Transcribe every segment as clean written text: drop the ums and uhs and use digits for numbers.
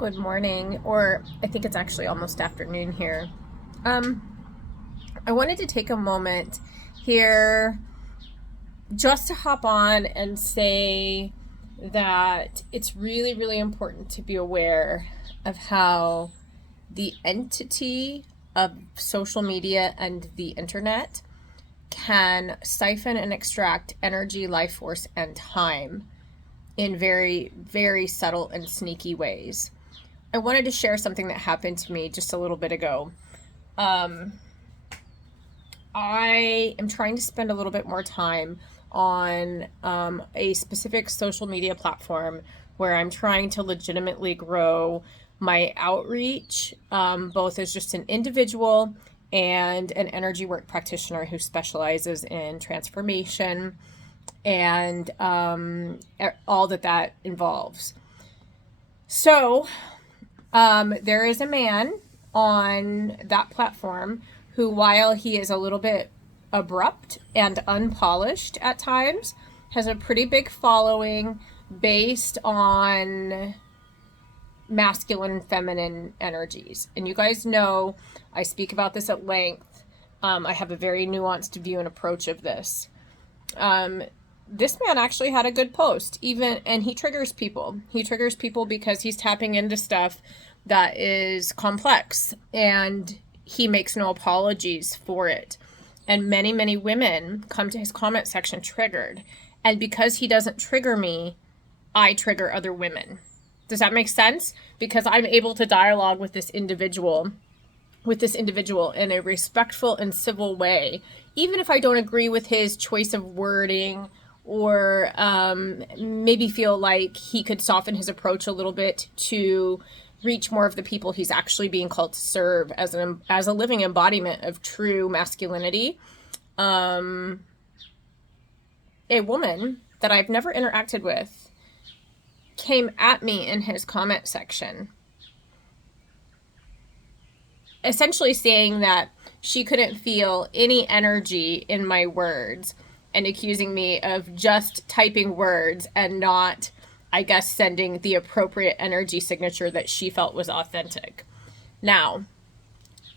Good morning, or I think it's actually almost afternoon here. Um, I wanted to take a moment here just to hop on and say that it's really, really important to be aware of how the entity of social media and the internet can siphon and extract energy, life force, and time in very, very subtle and sneaky ways. I wanted to share something that happened to me just a little bit ago. Um, I am trying to spend a little bit more time on a specific social media platform where I'm trying to legitimately grow my outreach, both as just an individual and an energy work practitioner who specializes in transformation and all that involves. So, there is a man on that platform who, while he is a little bit abrupt and unpolished at times, has a pretty big following based on masculine and feminine energies. And you guys know I speak about this at length. I have a very nuanced view and approach of this. This man actually had a good post, and he triggers people. He triggers people because he's tapping into stuff that is complex, and he makes no apologies for it. And many, many women come to his comment section triggered. And because he doesn't trigger me, I trigger other women. Does that make sense? Because I'm able to dialogue with this individual in a respectful and civil way, even if I don't agree with his choice of wording, or maybe feel like he could soften his approach a little bit to reach more of the people he's actually being called to serve as a living embodiment of true masculinity. A woman that I've never interacted with came at me in his comment section, essentially saying that she couldn't feel any energy in my words, and accusing me of just typing words and not, I guess, sending the appropriate energy signature that she felt was authentic. Now,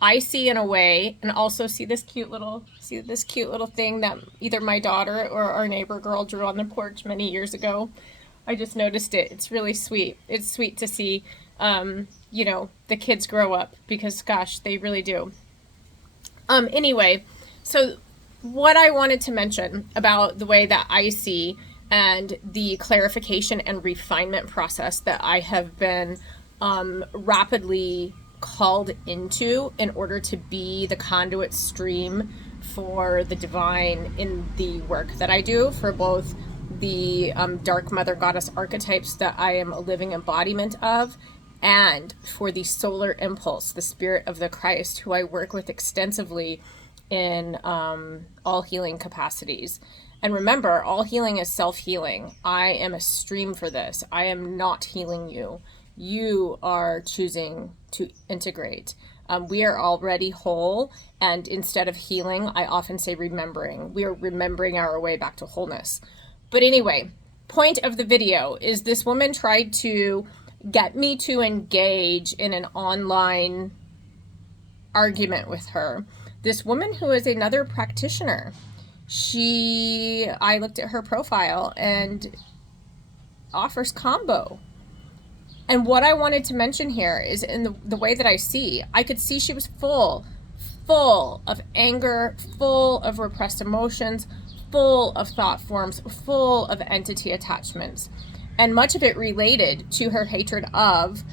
I see in a way, and also see this cute little thing that either my daughter or our neighbor girl drew on the porch many years ago. I just noticed it. It's really sweet. It's sweet to see, the kids grow up, because gosh, they really do. Anyway, so what I wanted to mention about the way that I see and the clarification and refinement process that I have been rapidly called into in order to be the conduit stream for the divine in the work that I do for both the dark mother goddess archetypes that I am a living embodiment of, and for the solar impulse, the spirit of the Christ, who I work with extensively in all healing capacities. And remember, all healing is self-healing. I am a stream for this. I am not healing you. You are choosing to integrate. We are already whole, and instead of healing, I often say remembering. We are remembering our way back to wholeness. But anyway, point of the video is this woman tried to get me to engage in an online argument with her. This woman who is another practitioner. I looked at her profile and offers combo. And what I wanted to mention here is in the way that I could see she was full of anger, full of repressed emotions, full of thought forms, full of entity attachments. And much of it related to her hatred of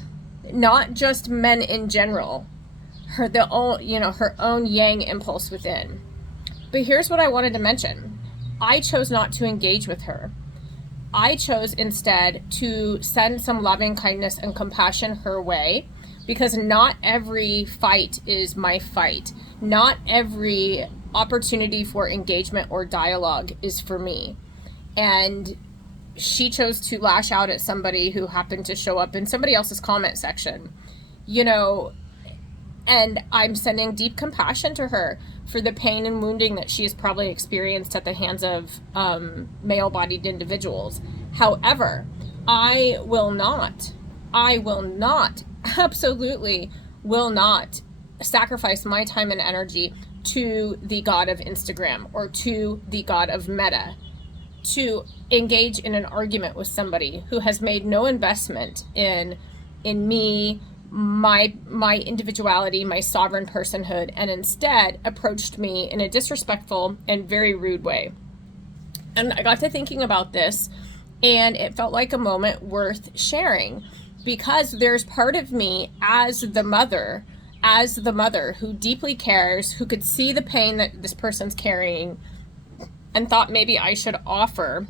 not just men in general, her own yang impulse within. But here's what I wanted to mention. I chose not to engage with her. I chose instead to send some loving kindness and compassion her way, because not every fight is my fight. Not every opportunity for engagement or dialogue is for me. And she chose to lash out at somebody who happened to show up in somebody else's comment section, and I'm sending deep compassion to her for the pain and wounding that she has probably experienced at the hands of male-bodied individuals. However, I will not I will not, absolutely will not sacrifice my time and energy to the god of Instagram or to the god of Meta to engage in an argument with somebody who has made no investment in me, my individuality, my sovereign personhood, and instead approached me in a disrespectful and very rude way. And I got to thinking about this, and it felt like a moment worth sharing, because there's part of me as the mother who deeply cares, who could see the pain that this person's carrying, and thought maybe I should offer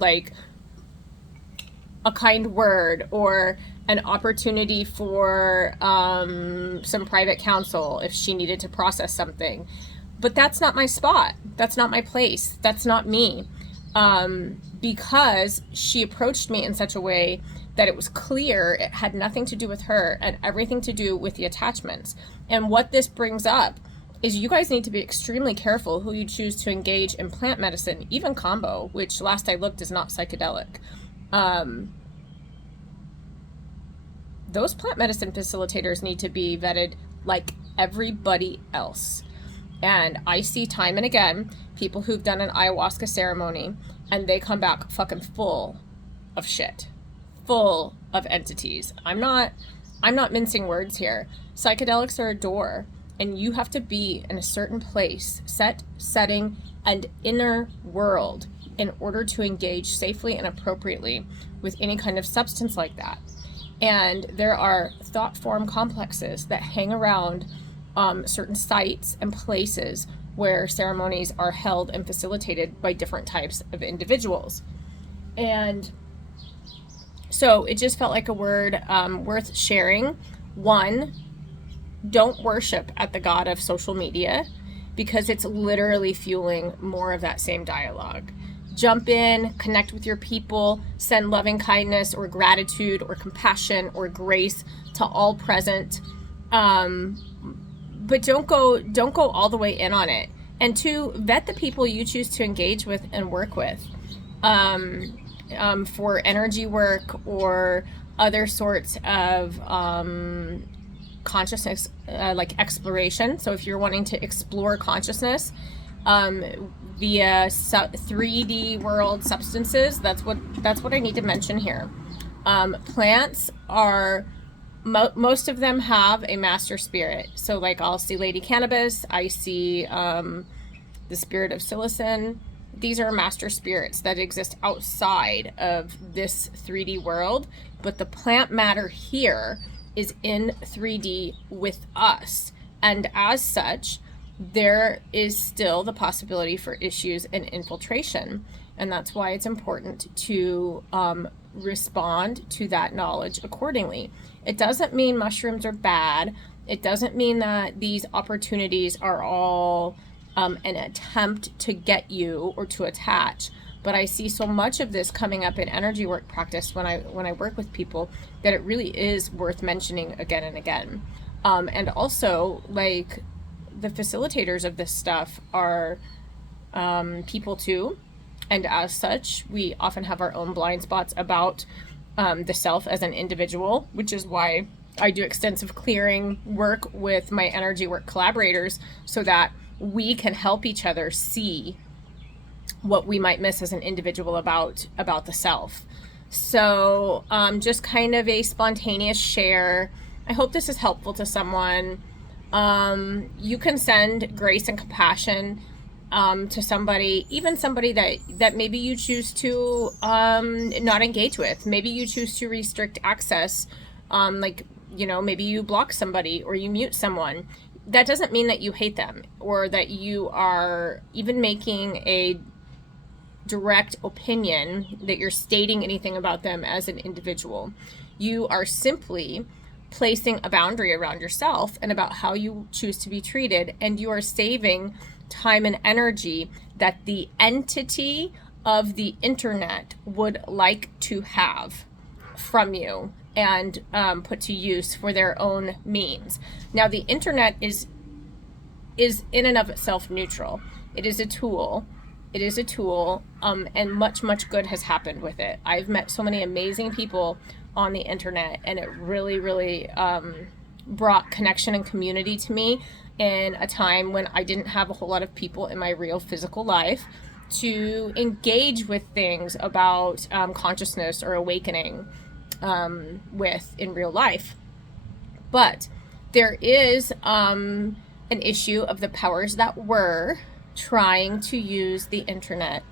like a kind word or an opportunity for some private counsel if she needed to process something. But that's not my spot. That's not my place. That's not me. Because she approached me in such a way that it was clear it had nothing to do with her and everything to do with the attachments. And what this brings up is you guys need to be extremely careful who you choose to engage in plant medicine, even combo, which last I looked is not psychedelic. Those plant medicine facilitators need to be vetted like everybody else. And I see time and again people who've done an ayahuasca ceremony and they come back fucking full of shit, full of entities. I'm not mincing words here. Psychedelics are a door, and you have to be in a certain place, setting, and inner world in order to engage safely and appropriately with any kind of substance like that. And there are thought form complexes that hang around certain sites and places where ceremonies are held and facilitated by different types of individuals. And so it just felt like a word worth sharing. One, don't worship at the god of social media, because it's literally fueling more of that same dialogue. Jump in, connect with your people, send loving kindness or gratitude or compassion or grace to all present. But don't go all the way in on it. And two, vet the people you choose to engage with and work with for energy work or other sorts of consciousness, like exploration. So if you're wanting to explore consciousness via 3D world substances, that's what I need to mention here. Plants are, most of them have a master spirit. So like I'll see Lady Cannabis, I see the spirit of psilocin. These are master spirits that exist outside of this 3D world, but the plant matter here is in 3D with us. And as such, there is still the possibility for issues and infiltration. And that's why it's important to respond to that knowledge accordingly. It doesn't mean mushrooms are bad. It doesn't mean that these opportunities are all an attempt to get you or to attach. But I see so much of this coming up in energy work practice when I work with people that it really is worth mentioning again and again. And also, like, the facilitators of this stuff are people too. And as such, we often have our own blind spots about the self as an individual, which is why I do extensive clearing work with my energy work collaborators so that we can help each other see what we might miss as an individual about the self. So just kind of a spontaneous share. I hope this is helpful to someone. You can send grace and compassion to somebody, even somebody that maybe you choose to not engage with. Maybe you choose to restrict access, like, you know, maybe you block somebody or you mute someone. That doesn't mean that you hate them or that you are even making a direct opinion, that you're stating anything about them as an individual. You are simply placing a boundary around yourself and about how you choose to be treated, and you are saving time and energy that the entity of the internet would like to have from you and put to use for their own means. Now, the internet is in and of itself neutral. It is a tool. And much good has happened with it. I've met so many amazing people on the internet, and it really, really brought connection and community to me in a time when I didn't have a whole lot of people in my real physical life to engage with things about consciousness or awakening with in real life. But there is an issue of the powers that were trying to use the internet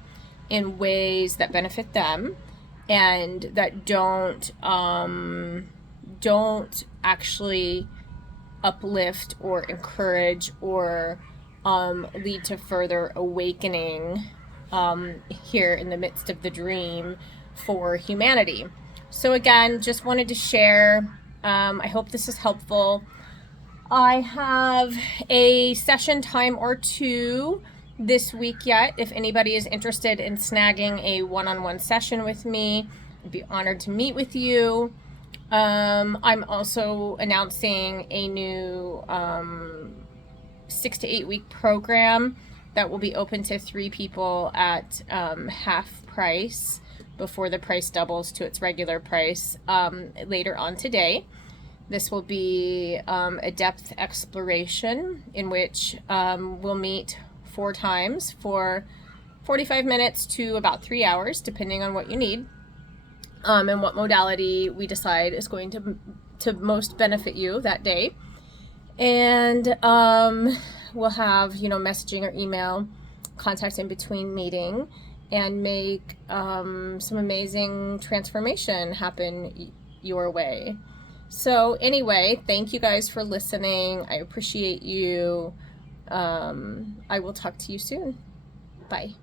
in ways that benefit them and that don't actually uplift or encourage or lead to further awakening here in the midst of the dream for humanity. So again, just wanted to share. I hope this is helpful. I have a session time or two this week yet. If anybody is interested in snagging a one-on-one session with me, I'd be honored to meet with you. I'm also announcing a new 6 to 8 week program that will be open to 3 people at half price before the price doubles to its regular price later on today. This will be a depth exploration in which we'll meet 4 times for 45 minutes to about 3 hours, depending on what you need, and what modality we decide is going to most benefit you that day. And we'll have, messaging or email contact in between meeting and make some amazing transformation happen your way. So anyway, thank you guys for listening. I appreciate you. I will talk to you soon. Bye.